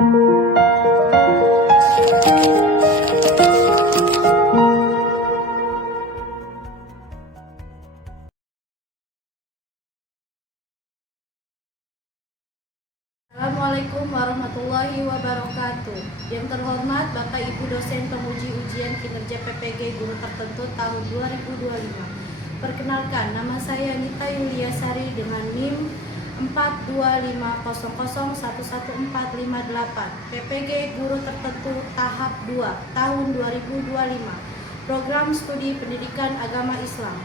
Assalamualaikum warahmatullahi wabarakatuh. Yang terhormat Bapak Ibu dosen penguji ujian kinerja PPG guru tertentu tahun 2025. Perkenalkan, nama saya Nita Yuliasari dengan NIM 42500111458, PPG guru tertentu tahap 2 tahun 2025. Program Studi Pendidikan Agama Islam,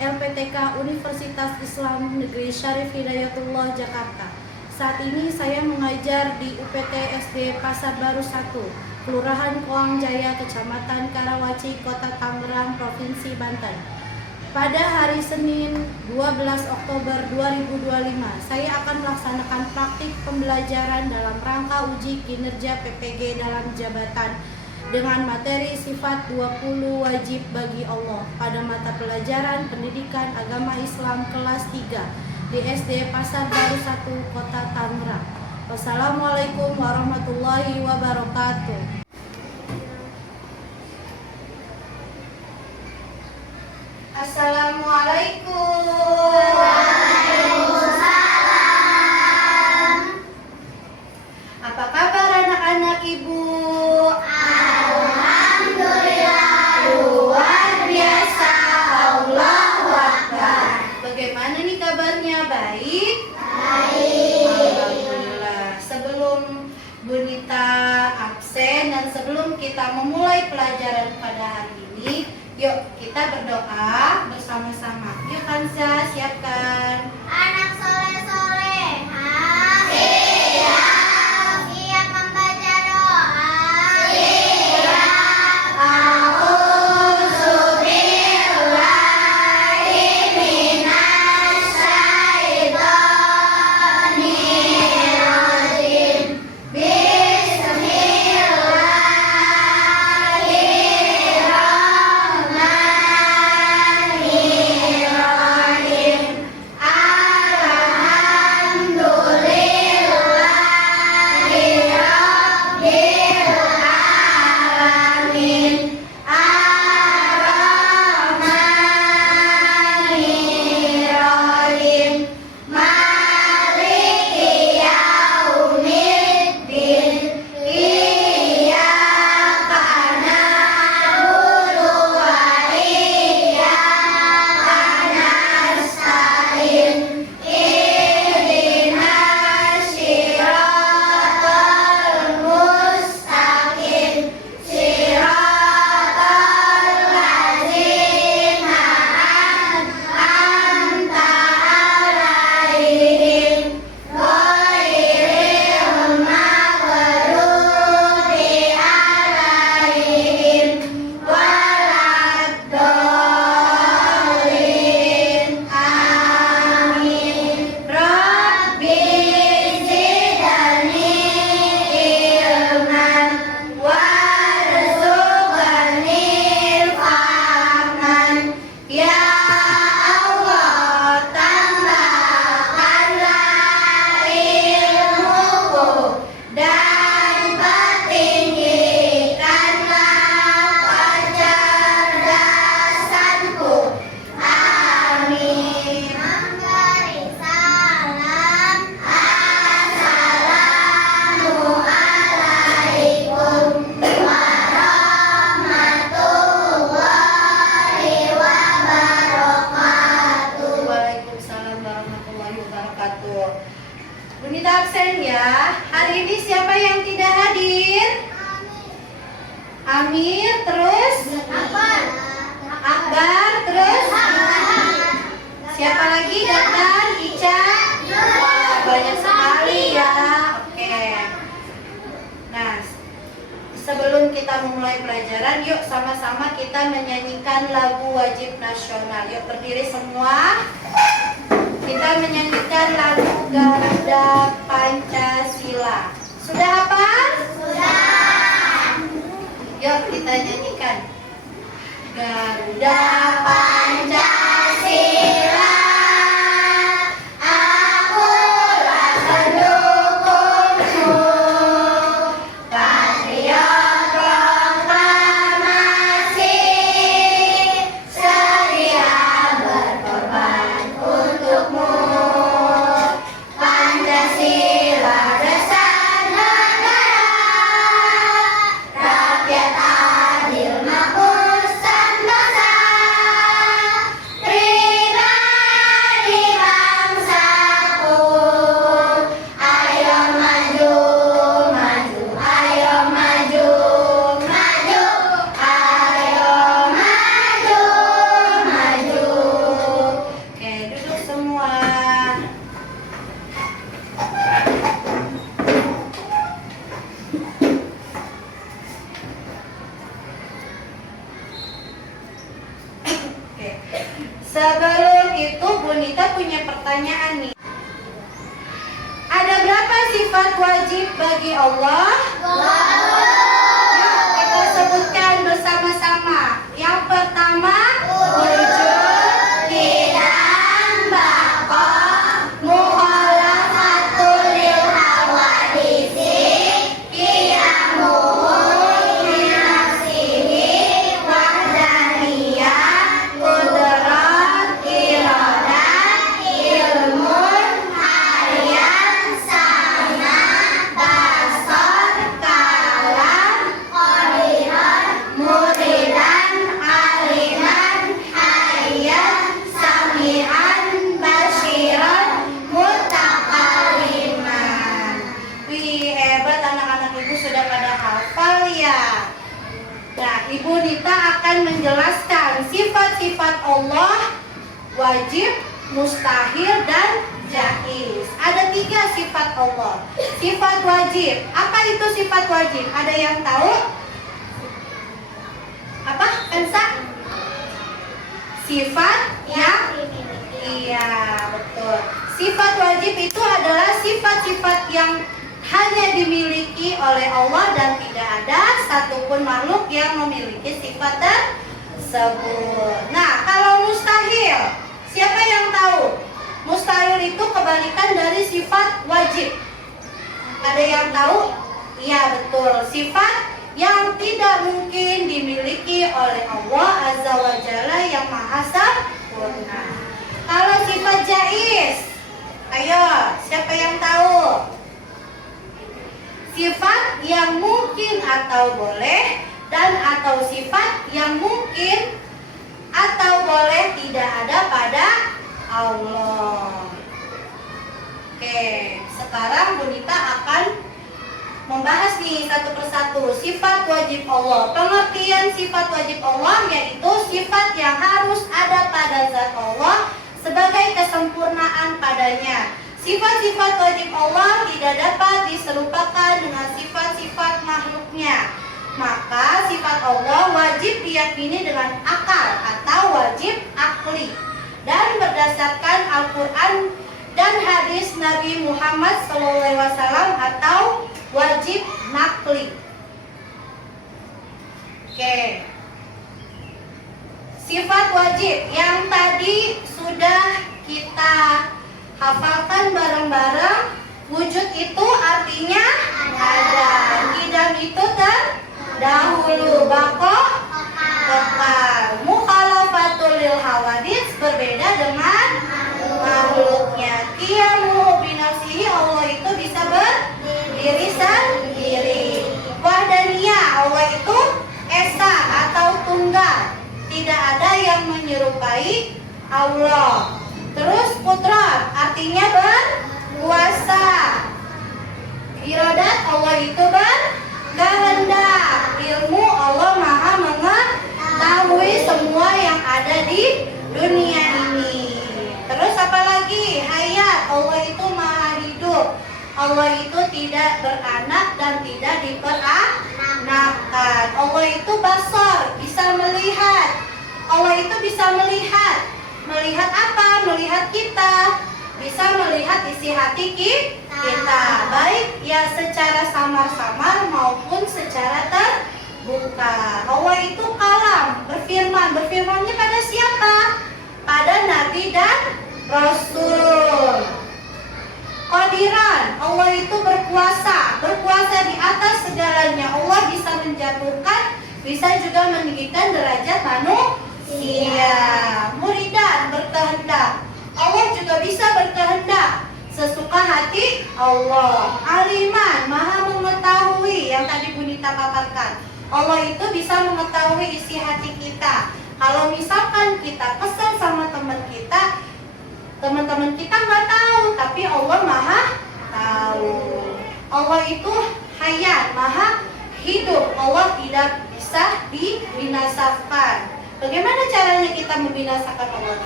LPTK Universitas Islam Negeri Syarif Hidayatullah Jakarta. Saat ini saya mengajar di UPT SD Pasar Baru 1, Kelurahan Koang Jaya, Kecamatan Karawaci, Kota Tangerang, Provinsi Banten. Pada hari Senin 12 Oktober 2025, saya akan melaksanakan praktik pembelajaran dalam rangka uji kinerja PPG dalam jabatan dengan materi sifat 20 wajib bagi Allah pada mata pelajaran Pendidikan Agama Islam kelas 3 di SD Pasar Baru 1, Kota Tangerang. Wassalamualaikum warahmatullahi wabarakatuh. Assalamualaikum. Waalaikumsalam. Apa kabar anak-anak Ibu? Alhamdulillah, luar biasa. Allahu Akbar. Bagaimana nih kabarnya? Baik? Baik. Alhamdulillah. Sebelum Bu Nita absen dan sebelum kita memulai pelajaran pada hari ini, yuk kita berdoa bersama-sama. Yuk Kanza, siapkan. Anak soleh-solehah siap. Siap membaca doa. Siap. A'udzubillahi minasyaitonirrajim. Bismillahirrahmanirrahim. Amir, terus Akbar, terus siapa lagi datang? Ica? Wah, banyak sekali ya. Oke. Nah, sebelum kita memulai pelajaran, yuk sama-sama kita menyanyikan lagu wajib nasional. Yuk berdiri semua. Kita menyanyikan lagu Garuda Pancasila. Sudah hafal? Sudah. Yuk kita nyanyikan. Garuda Pancasila, akulah pendukungmu. Nita punya pertanyaan nih. Ada berapa sifat wajib bagi Allah? Yuk kita sebutkan bersama-sama. Yang pertama, wujud, qiyam, baqa, mukhalafatul lil hawadisi, qiyamuhu bi nafsihi, wahdaniyah, qudrat, iradah, ilmun, hayat, sama, basar, kalam, qadiran, muridan, aliman, hayat, sami'an, basyiran, mutakaliman. Wih, hebat anak-anak ibu sudah pada hafal ya. Nah, Ibu Nita akan menjelaskan sifat-sifat Allah, wajib, mustahil, dan jaiz. Ada 3 sifat Allah. Sifat wajib. Apa itu sifat wajib? Ada yang tahu? Apa? Ensa? Sifat yang iya, betul. Sifat wajib itu adalah sifat-sifat yang hanya dimiliki oleh Allah dan tidak ada satupun makhluk yang memiliki sifat tersebut. Nah, kalau mustahil, siapa yang tahu? Mustahil itu kebalikan dari sifat wajib. Ada yang tahu? Iya, betul. Sifat yang tidak mungkin dimiliki oleh Allah Azza wa Jalla yang maha sempurna. Kalau sifat jaiz, ayo, siapa yang tahu? Sifat yang mungkin atau boleh dan atau sifat yang mungkin atau boleh tidak ada pada Allah. Oke, sekarang Bu Nita akan membahas nih satu persatu sifat wajib Allah. Pengertian sifat wajib Allah yaitu sifat yang harus ada pada zat Allah sebagai kesempurnaan padanya. Sifat-sifat wajib Allah tidak dapat diserupakan dengan sifat-sifat makhluknya. Maka sifat Allah wajib diyakini dengan akal atau wajib akli dan berdasarkan Al-Quran dan hadis Nabi Muhammad SAW atau wajib nakli. Oke. Sifat wajib yang tadi sudah kita hafalkan bareng-bareng. Wujud itu artinya ada. Qidam itu terdahulu. Baqa kekal. Mukhalafatul lil hawadits berbeda dengan makhluknya. Qiyamuhu bi nafsihi, Allah itu bisa berdiri sendiri. Wahdaniyah, Allah itu esa atau tunggal. Tidak ada yang menyerupai Allah. Terus qudrat artinya berkuasa. Iradat, Allah itu berkehendak. Ilmu, Allah maha mengetahui semua yang ada di dunia ini. Terus apa lagi? Hayat, Allah itu maha hidup. Allah itu tidak beranak dan tidak diperanakan. Allah itu basar, bisa melihat. Allah itu bisa melihat. Melihat apa? Melihat kita. Bisa melihat isi hati kita. Baik ya secara samar-samar maupun secara terbuka. Allah itu kalam, berfirman. Berfirmannya pada siapa? Pada Nabi dan Rasul. Qadiran, Allah itu berkuasa. Berkuasa di atas segalanya. Allah bisa menjatuhkan, bisa juga meninggikan derajat manusia. Muridan, berkehendak. Allah juga bisa berkehendak sesuka hati Allah. Aliman, maha mengetahui, yang tadi Bu Nita paparkan. Allah itu bisa mengetahui isi hati kita. Kalau misalkan kita kesal sama teman-teman kita nggak tahu, tapi Allah maha tahu. Allah itu hayat, maha hidup. Allah tidak bisa dibinasakan. Bagaimana caranya kita membinasakan Allah?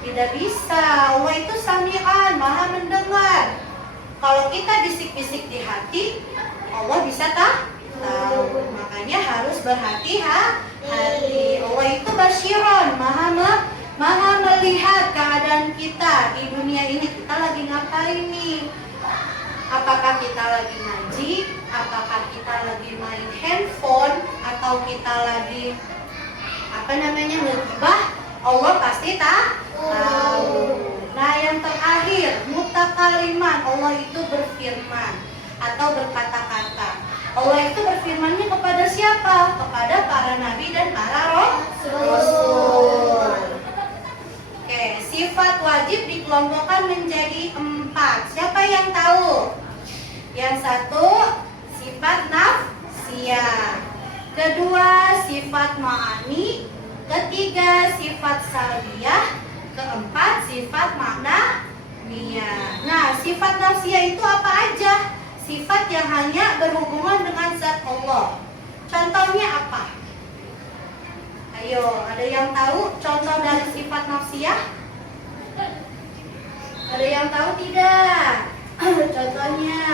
Tidak bisa. Allah itu sami'an, maha mendengar. Kalau kita bisik-bisik di hati, Allah bisa tahu. Makanya harus berhati-hati. Allah itu basyiron, maha Maha melihat keadaan kita di dunia ini. Kita lagi ngapain nih? Apakah kita lagi ngaji? Apakah kita lagi main handphone? Atau kita lagi ngegibah? Allah pasti tahu. Nah, yang terakhir, mutakaliman. Allah itu berfirman atau berkata-kata. Allah itu berfirmannya kepada siapa? Kepada para nabi dan para rasul. Oke, sifat wajib dikelompokkan menjadi 4. Siapa yang tahu? Yang satu, sifat nafsiyah. Kedua, sifat ma'ani. Ketiga, sifat salbiyah. Keempat, sifat maknawiyah. Nah, sifat nafsiyah itu apa aja? Sifat yang hanya berhubungan dengan zat Allah. Contohnya apa? Ayo, ada yang tahu contoh dari sifat nafsiyah? Ada yang tahu tidak? Contohnya.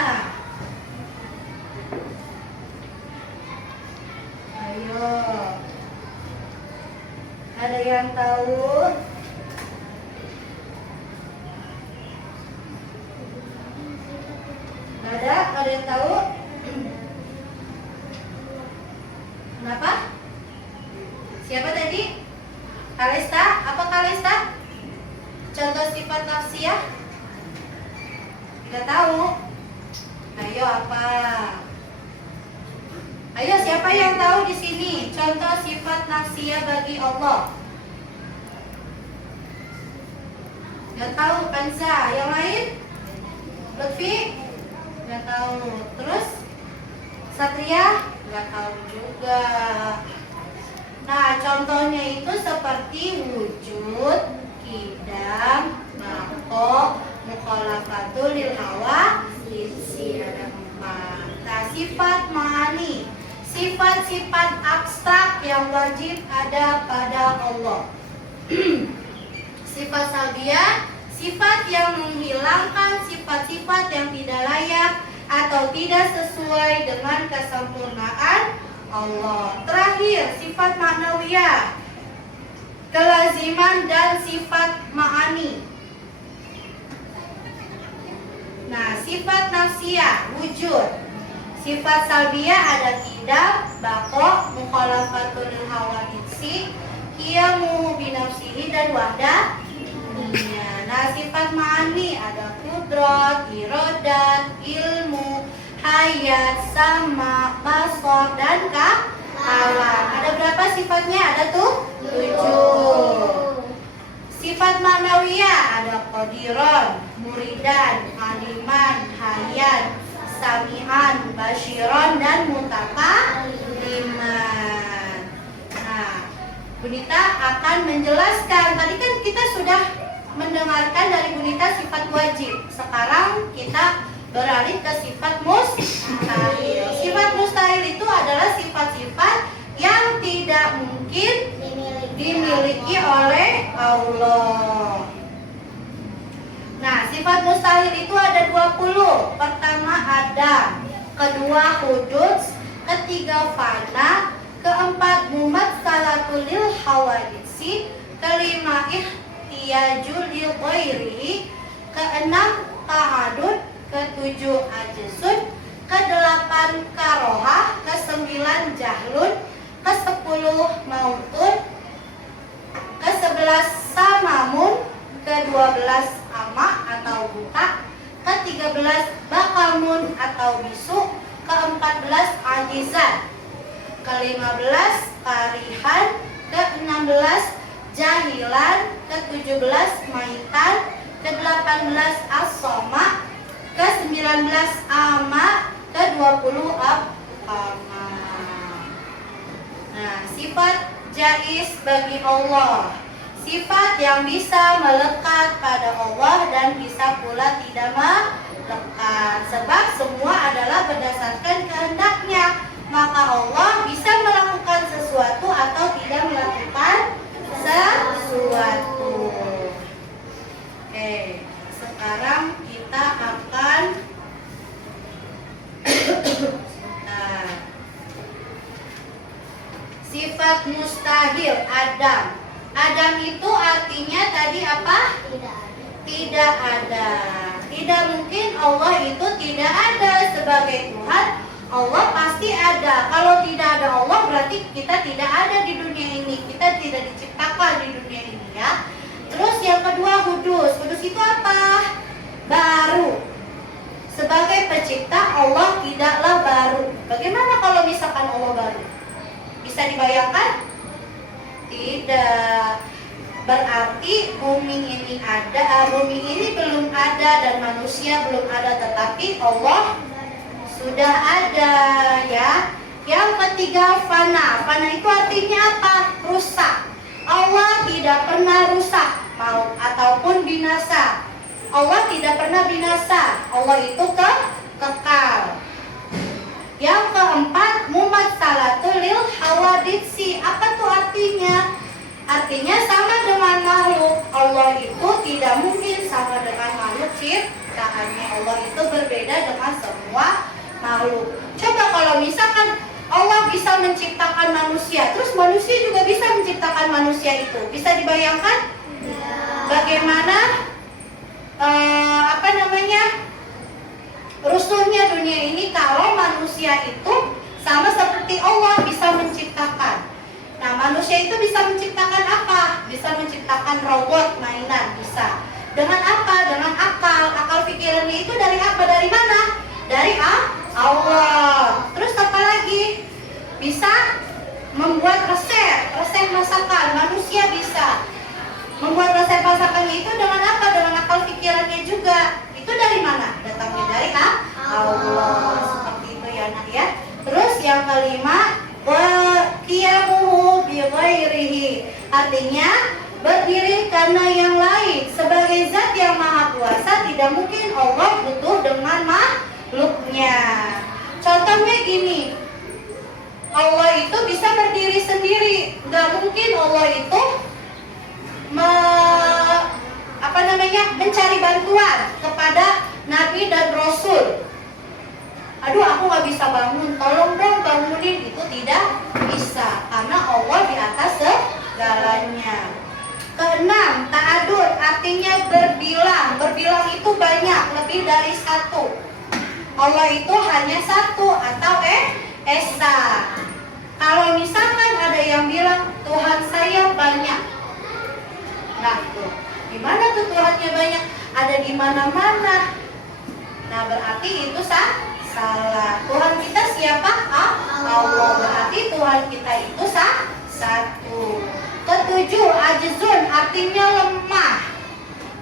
Ayo. Ada yang tahu? Ada yang tahu? Kenapa? Siapa tadi? Kalista? Apa Kalista? Contoh sifat nafsiyah? Tidak tahu. Ayo apa? Ayo siapa yang tahu di sini? Contoh sifat nafsiyah bagi Allah. Gak tahu Kanza. Yang lain? Lutfi? Gak tahu. Terus? Satria? Gak tahu juga. Nah, contohnya itu seperti wujud, kidam, bako, mukhalafatul lil hawa, isi ada 4. Nah, sifat ma'ani, sifat-sifat abstrak yang wajib ada pada Allah. Sifat salbiyah, sifat yang menghilangkan sifat-sifat yang tidak layak atau tidak sesuai dengan kesempurnaan Allah. Terakhir, sifat maknawiyah, kelaziman dan sifat ma'ani. Nah, sifat nafsiyah, wujud. Sifat salbiyah ada kidam, bako, mukhalafatul hawa isi, qiyamu binafsihi dan wahdah. Nah, sifat ma'ani ada kudrat, irodat, ilmu, hayat, sama, basor, dan kalam. Ada berapa sifatnya? Ada tuh 7. Sifat ma'nawiyah ada qadiran, muridan, aliman, hayat, sami'an, basyiran, dan mutakaliman. Nah, Bunita akan menjelaskan. Tadi kan kita sudah mendengarkan dari Bunita sifat wajib. Sekarang kita beralih ke sifat mustahil. Sifat mustahil itu adalah sifat-sifat yang tidak mungkin dimiliki oleh Allah. Nah, sifat mustahil itu ada 20. Pertama ada, kedua hudud, ketiga fana, keempat mumatsalatul lil hawaditsi, kelima ihtiyajul lil ghairi, keenam ta'adud, ketujuh ajsud, kedelapan karohah, kesembilan jahlun, kesepuluh mautun, ke-11 samamun, ke-12 ama atau buta, ke-13 bakamun atau bisu, ke-14 ajizat, ke-15 karihan, ke-16 jahilan, ke-17 maitan, ke-18 as-soma, ke-19 ama, ke-20 abqama. Nah, sifat jaiz bagi Allah, sifat yang bisa melekat pada Allah dan bisa pula tidak melekat. Sebab semua adalah berdasarkan kehendaknya. Maka Allah bisa melakukan sesuatu atau tidak melakukan sesuatu. Oke, sekarang kita akan sifat mustahil. Adam. Adam itu artinya tadi apa? Tidak ada. Tidak mungkin Allah itu tidak ada. Sebagai Tuhan, Allah pasti ada. Kalau tidak ada Allah berarti kita tidak ada di dunia ini. Kita tidak diciptakan di dunia ini ya. Terus yang kedua kudus. Kudus itu apa? Baru. Sebagai pencipta Allah tidaklah baru. Bagaimana kalau misalkan Allah baru? Bisa dibayangkan? Tidak. Berarti bumi ini ada, bumi ini belum ada dan manusia belum ada, tetapi Allah sudah ada ya. Yang ketiga fana. Fana itu artinya apa? Rusak. Allah tidak pernah rusak mau ataupun binasa. Allah tidak pernah binasa. Allah itu kekal. Yang keempat mumatsalatul lil hawaditsi. Apa tuh artinya? Artinya sama dengan makhluk. Allah itu tidak mungkin sama dengan makhluk ciptaannya. Allah itu berbeda dengan semua makhluk. Coba kalau misalkan Allah bisa menciptakan manusia, terus manusia juga bisa menciptakan manusia itu. Bisa dibayangkan? Bagaimana rusuhnya dunia ini kalau manusia itu sama seperti Allah bisa menciptakan. Nah, manusia itu bisa menciptakan apa? Bisa menciptakan robot, mainan, bisa. Dengan apa? Dengan akal. Akal pikirannya itu dari apa? Dari mana? Dari Allah. Terus apa lagi? Bisa membuat resep masakan. Manusia bisa membuat resep masakannya itu dengan apa? Dengan akal pikirannya juga. Itu dari mana? Datangnya dari Allah. Seperti itu ya nak ya. Terus yang kelima, wa qiyamuhu bi ghairihi. Artinya berdiri karena yang lain. Sebagai zat yang maha kuasa, tidak mungkin Allah butuh dengan makhluknya. Contohnya gini, Allah itu bisa berdiri sendiri. Gak mungkin Allah itu mencari bantuan kepada Nabi dan Rasul. Aduh, aku gak bisa bangun, tolong dong bangunin. Itu tidak bisa, karena Allah di atas segalanya. Keenam, ta'adud, artinya berbilang. Berbilang itu banyak, lebih dari satu. Allah itu hanya satu atau esa. Kalau misalkan ada yang bilang Tuhan saya banyak, nah tuh, gimana tuh Tuhannya banyak? Ada di mana-mana. Nah, berarti itu salah. Tuhan kita siapa? Allah. Berarti Tuhan kita itu satu. Ketujuh, ajzun, artinya lemah.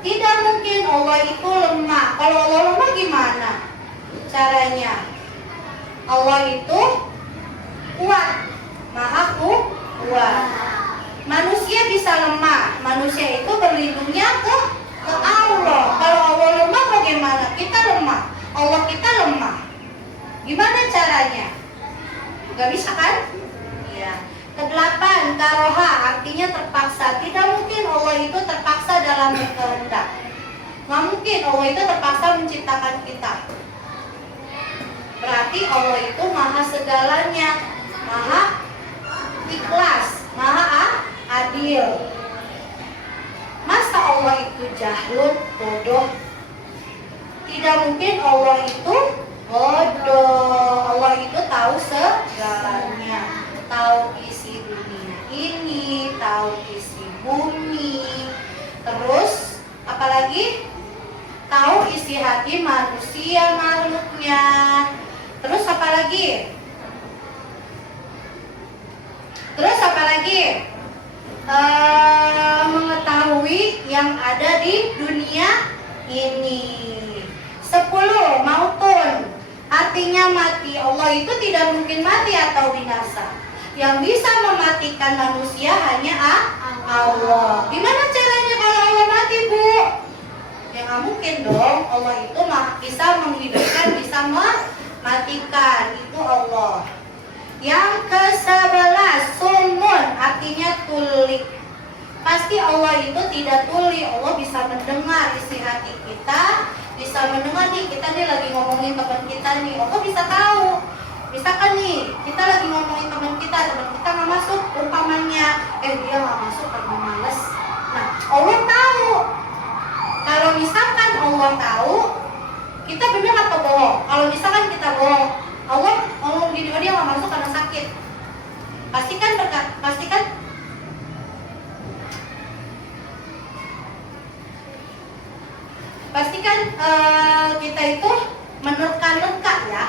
Tidak mungkin Allah itu lemah. Kalau Allah lemah gimana caranya? Allah itu kuat, maha kuat. Manusia bisa lemah. Manusia itu berlindungnya ke Allah. Kalau Allah lemah bagaimana? Kita lemah. Allah kita lemah. Gimana caranya? Gak bisa kan? Iya. Kedelapan, taroha, artinya terpaksa. Tidak mungkin Allah itu terpaksa dalam berkehendak. Gak mungkin Allah itu terpaksa menciptakan kita. Berarti Allah itu maha segalanya, maha ikhlas, maha adil. Masa Allah itu jahlun, bodoh? Tidak mungkin Allah itu bodoh. Allah itu tahu segalanya, tahu isi dunia ini, tahu isi bumi. Terus apalagi? Tahu isi hati manusia makhluknya. Terus apalagi? Mengetahui yang ada di dunia ini. 10, mautun, artinya mati. Allah itu tidak mungkin mati atau binasa. Yang bisa mematikan manusia hanya Allah. Gimana caranya kalau Allah mati, Bu? Ya nggak mungkin dong. Allah itu bisa menghidupkan, bisa mematikan. Itu Allah. Yang ke-11, sumun, artinya tuli. Pasti Allah itu tidak tuli. Allah bisa mendengar isi hati kita, bisa mendengar nih, kita nih lagi ngomongin teman kita nih. Allah bisa tahu. Misalkan nih, kita lagi ngomongin teman kita nggak masuk umpamanya, dia nggak masuk karena males. Nah, Allah tahu. Kalau misalkan Allah tahu, kita benar atau bohong? Kalau misalkan kita bohong, Allah ngomong gini, dia nggak masuk karena sakit. Pastikan kita itu menerka-nerka ya,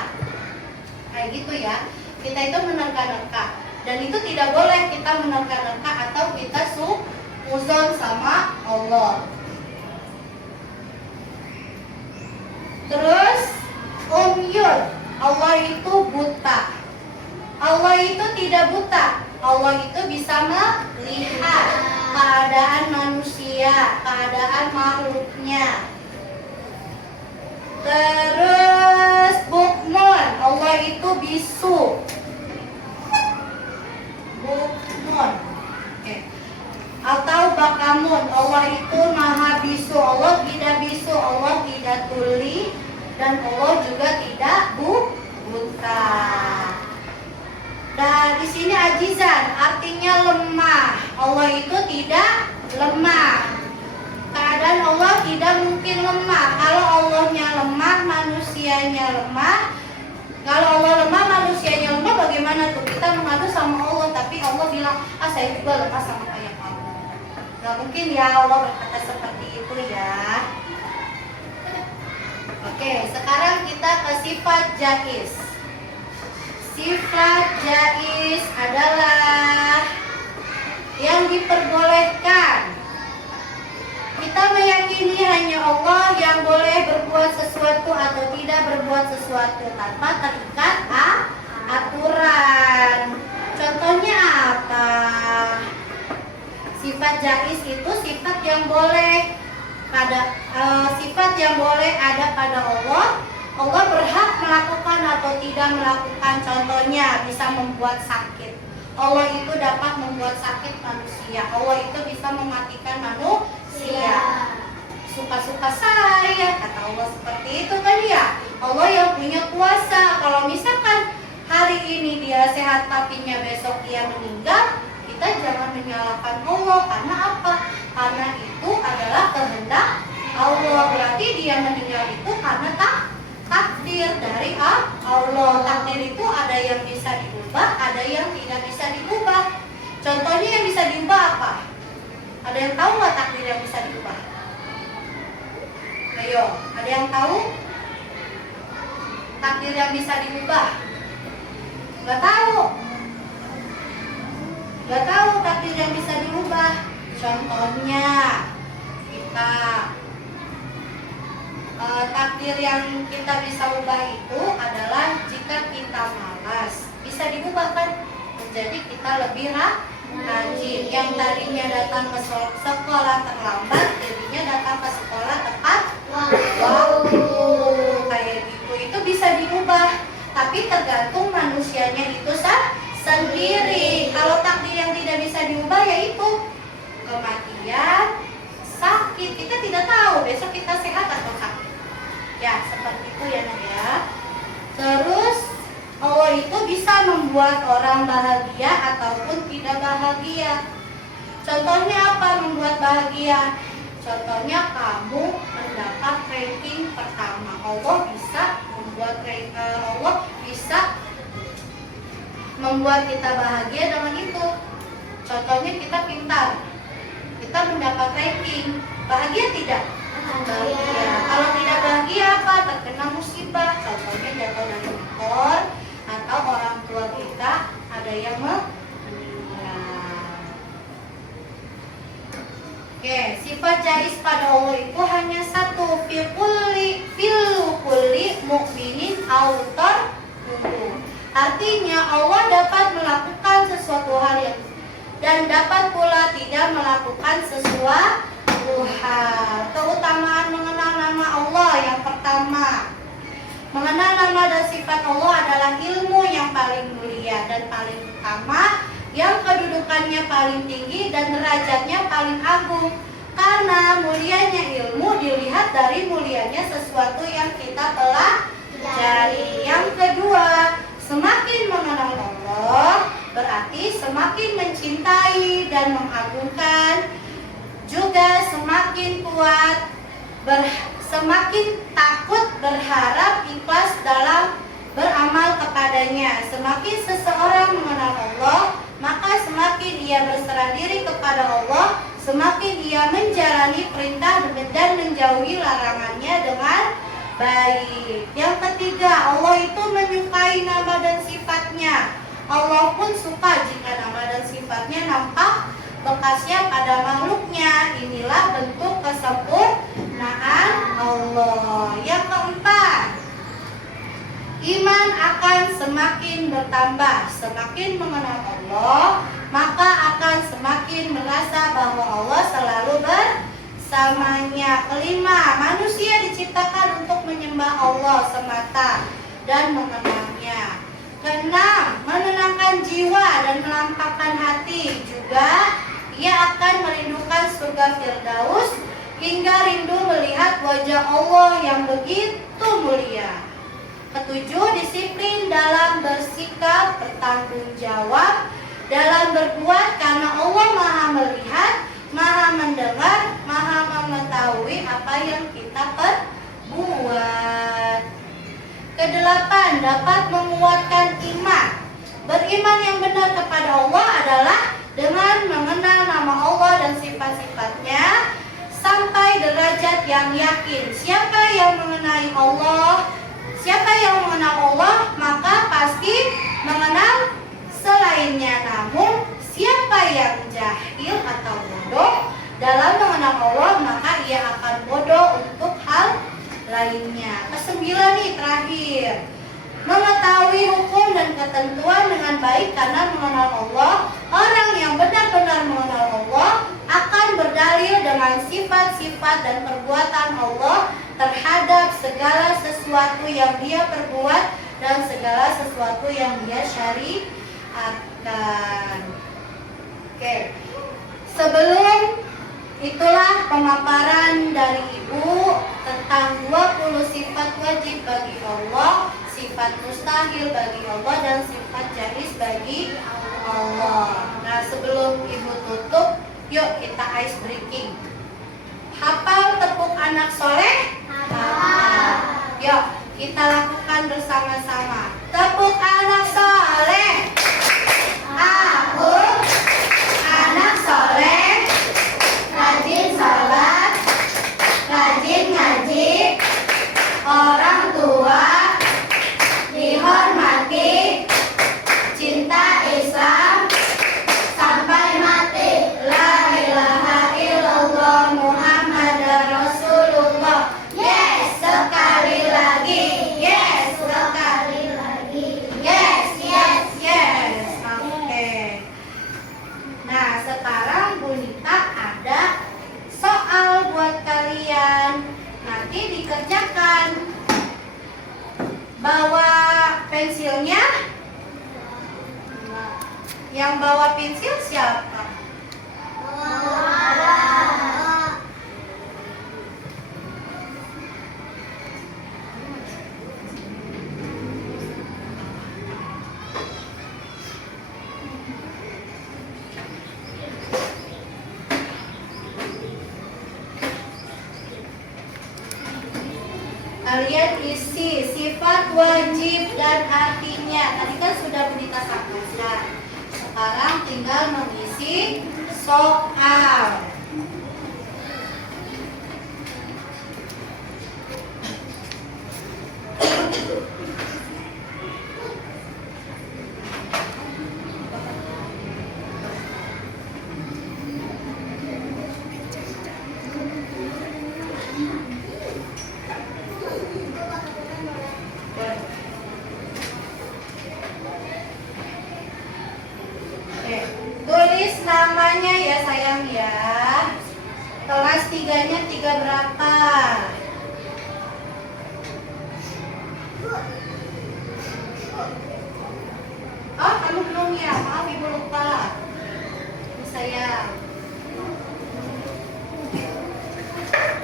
kayak gitu ya. Kita itu menerka-nerka, dan itu tidak boleh kita menerka-nerka atau kita suuzon sama Allah. Terus umyun, Allah itu buta. Allah itu tidak buta. Allah itu bisa melihat keadaan manusia, keadaan makhluknya. Terus bukmun, Allah itu bisu. Bukmun. Atau bakamun, Allah itu maha bisu. Allah tidak bisu, Allah tidak tuli, dan Allah juga tidak buta. Dan di sini ajizan, artinya lemah. Allah itu tidak lemah. Keadaan Allah tidak mungkin lemah. Kalau Allahnya lemah, manusianya lemah. Kalau Allah lemah, manusianya lemah, bagaimana tuh? Kita mengadu sama Allah, tapi Allah bilang, saya juga lemah sama kayak kamu. Gak mungkin ya Allah berkata seperti itu ya. Oke, sekarang kita ke sifat jaiz. Sifat jaiz adalah yang diperbolehkan. Kita meyakini hanya Allah yang boleh berbuat sesuatu atau tidak berbuat sesuatu tanpa terikat aturan. Contohnya apa? Sifat jaiz itu sifat yang boleh sifat yang boleh ada pada Allah. Allah berhak melakukan atau tidak melakukan. Contohnya bisa membuat sakit. Allah itu dapat membuat sakit manusia. Allah itu bisa mematikan manusia. Suka-suka saya, kata Allah seperti itu kan ya. Allah yang punya kuasa. Kalau misalkan hari ini dia sehat tapinya besok dia meninggal, kita jangan menyalahkan Allah. Karena apa? Karena itu adalah kehendak Allah. Berarti dia meninggal itu karena takdir dari Allah. Takdir itu ada yang bisa diubah, ada yang tidak bisa diubah. Contohnya yang bisa diubah apa? Ada yang tahu nggak takdir yang bisa diubah? Ayo, ada yang tahu? Takdir yang bisa diubah? Nggak tahu. Nggak tahu takdir yang bisa diubah. Contohnya kita takdir yang kita bisa ubah itu adalah jika kita malas, bisa diubah kan menjadi kita lebih rajin. Yang tadinya datang ke sekolah terlambat, jadinya datang ke sekolah tepat waktu. Kayak gitu, itu bisa diubah. Tapi tergantung manusianya itu sendiri. Kalau takdir yang tidak bisa diubah yaitu kematian, sakit. Kita tidak tahu besok kita sehat atau sakit. Ya, seperti itu ya Nak ya. Terus Allah itu bisa membuat orang bahagia ataupun tidak bahagia. Contohnya apa membuat bahagia? Contohnya kamu mendapat ranking pertama. Allah bisa membuat kita bahagia dengan itu. Contohnya kita pintar, kita mendapat ranking, bahagia tidak? Bahagia. Kalau tidak bahagia apa? Terkena musibah. Contohnya jatuh dari motor atau orang tua kita ada yang meninggal. Oke, sifat jaiz pada Allah itu hanya satu, fil kulli mukminin autor. Artinya Allah dapat melakukan sesuatu hal yang dan dapat pula tidak melakukan sesuatu hal. Keutamaan mengenal nama Allah yang pertama, mengenal nama dan sifat Allah adalah ilmu yang paling mulia dan paling utama, yang kedudukannya paling tinggi dan derajatnya paling agung. Karena mulianya ilmu dilihat dari mulianya sesuatu yang kita pelajari. Yang kedua, semakin mengenal Allah berarti semakin mencintai dan mengagungkan, juga semakin kuat, semakin takut, berharap, ikhlas dalam beramal kepadanya. Semakin seseorang mengenal Allah, maka semakin ia berserah diri kepada Allah, semakin ia menjalani perintah dan menjauhi larangannya dengan baik. Yang ketiga, Allah itu menyukai nama dan sifatnya. Allah pun suka jika nama dan sifatnya nampak bekasnya pada makhluknya. Inilah bentuk kesempurnaan Allah. Yang keempat, iman akan semakin bertambah. Semakin mengenal Allah, maka akan semakin merasa bahwa Allah selalu bersamanya. Kelima, manusia diciptakan untuk menyembah Allah semata dan mengenalnya. Keenam, menenangkan jiwa dan melampahkan hati. Juga ia akan merindukan surga Firdaus hingga rindu melihat wajah Allah yang begitu mulia. Ketujuh, disiplin dalam bersikap, bertanggung jawab dalam berbuat karena Allah Maha melihat, Maha mendengar, Maha mengetahui apa yang kita perbuat. Kedelapan, dapat menguatkan iman. Beriman yang benar kepada Allah adalah dengan mengenal nama Allah dan sifat-sifatnya sampai derajat yang yakin. Siapa yang mengenal Allah, maka pasti mengenal selainnya. Namun siapa yang jahil atau bodoh dalam mengenal Allah, maka ia akan bodoh untuk hal lainnya. Kesembilan nih, terakhir, mengetahui hukum dan ketentuan dengan baik. Karena mengenal Allah, orang yang benar-benar mengenal Allah akan berdalil dengan sifat-sifat dan perbuatan Allah terhadap segala sesuatu yang dia perbuat dan segala sesuatu yang dia syariatkan. Oke. Sebelum itulah pemaparan dari Ibu tentang 20 sifat wajib bagi Allah, sifat mustahil bagi Allah, dan sifat jaiz bagi Allah. Nah, sebelum Ibu tutup, yuk kita ice breaking. Hafal tepuk anak soleh? Hafal. Yuk kita lakukan bersama-sama. Tepuk anak soleh. Aku anak soleh, rajin salat, rajin ngaji, orang tua dihormati, cinta Islam sampai mati. La ilaha illallah Muhammadar Rasulullah. Yes, sekali lagi. Yes, sekali lagi. Yes, yes, yes. Oke. Nah, sekarang Bu Nita ada soal buat kalian. Nanti dikerjakan. Bawa pensilnya. Yang bawa pensil siapa? Kalian isi sifat wajib dan artinya. Tadi kan sudah Bunita sampaikan. Sekarang tinggal mengisi soal. Tulis namanya ya sayang ya. Kelas 3-nya 3 berapa? Oh, kamu belum ya? Maaf Ibu lupa. Sayang.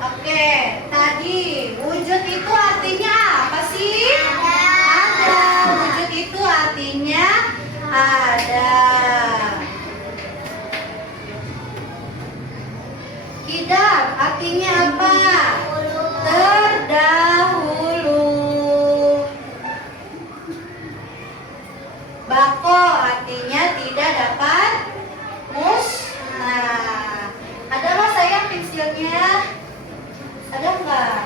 Oke, tadi wujud itu artinya apa sih? Ada. Wujud itu artinya ada. artinya apa? Terdahulu. Bako artinya tidak dapat musnah. Ada nggak sayang pensilnya? Ada nggak?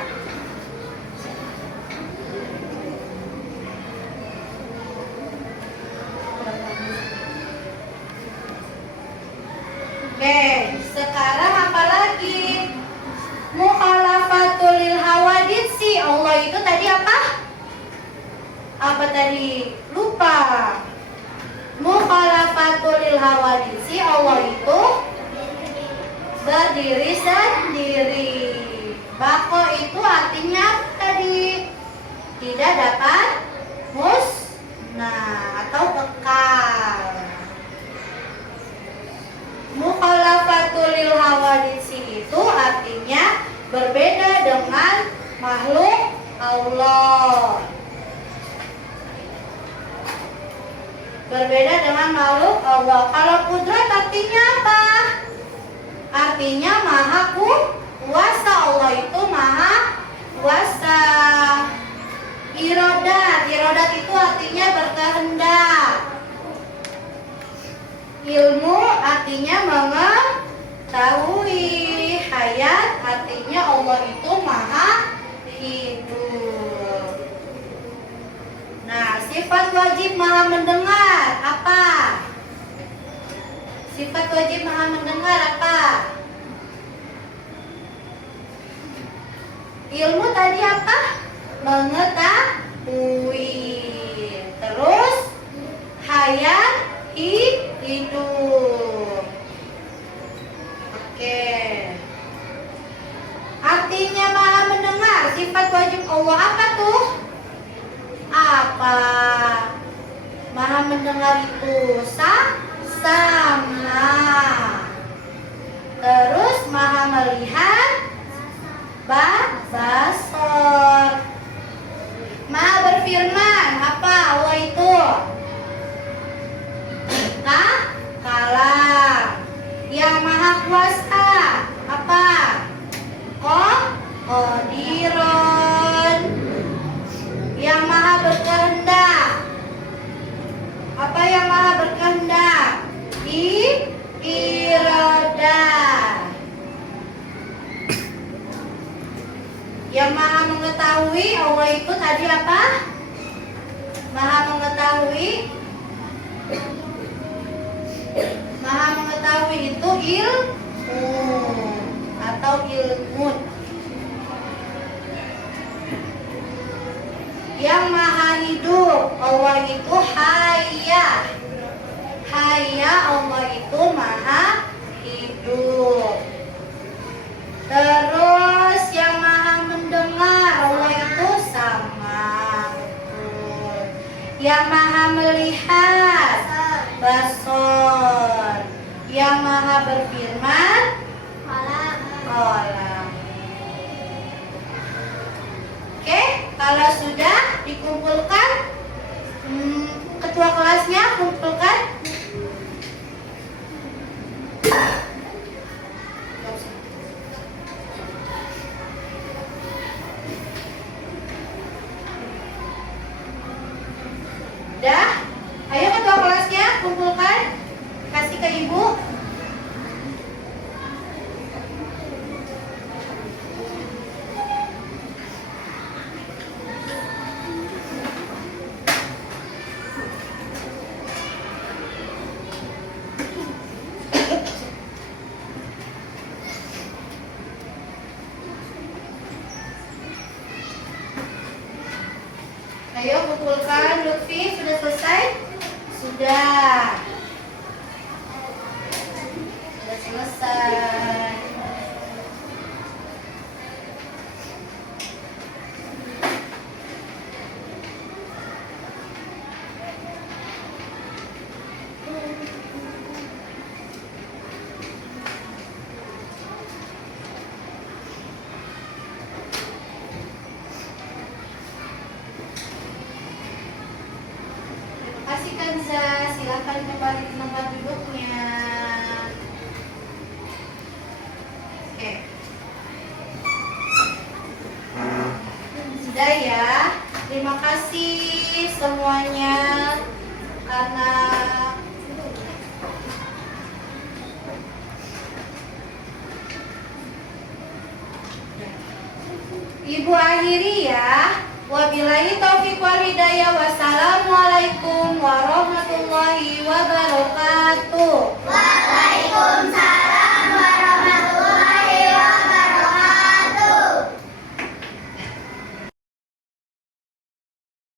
Oke, sekarang apa lagi? Mukhalafatul lil hawaditsi. Allah itu tadi apa? Apa tadi? Lupa. Mukhalafatul lil hawaditsi. Allah itu berdiri sendiri. Bako itu artinya apa tadi? Tidak dapat musnah atau kekal. Mukhalafatul lil hawaditsi itu artinya berbeda dengan makhluk Allah. Berbeda dengan makhluk Allah. Kalau kudrat artinya apa? Artinya maha kuasa. Allah itu maha kuasa. Irodat itu artinya berkehendak. Ilmu artinya mengetahui. Hayat artinya Allah itu maha hidup. Nah, sifat wajib maha mendengar apa? Sifat wajib maha mendengar apa? Ilmu tadi apa? Mengetahui. Terus hayat hidup. Oke. Artinya maha mendengar. Sifat wajib Allah apa tuh? Apa? Maha mendengar itu sama. Terus maha melihat basor. Maha berfirman apa Allah itu? Kalam. Yang maha kuasa apa? Qadiron. Yang maha berkehendak apa? Yang maha berkehendak? Iradah. Yang maha mengetahui Allah itu tadi apa? Maha mengetahui. Maha mengetahui itu ilmu atau ilmu. Yang maha hidup Allah itu haya. Haya Allah itu maha hidup. Terus yang maha mendengar Allah itu sama. Yang maha melihat basor. Yang maha berfirman qalam. Oke, kalau sudah dikumpulkan, ketua kelasnya kumpulkan. Dah, ayo ketua kelasnya kumpulkan, kasih ke ibu. Ayo kumpulkan. Lutfi sudah selesai? Sudah. Sudah selesai. Kasih Kanza, silakan kembali ke tempat duduknya. Oke. Terima kasih semuanya karena Ibu akhiri ya. Wabillahi taufiq wal hidayah.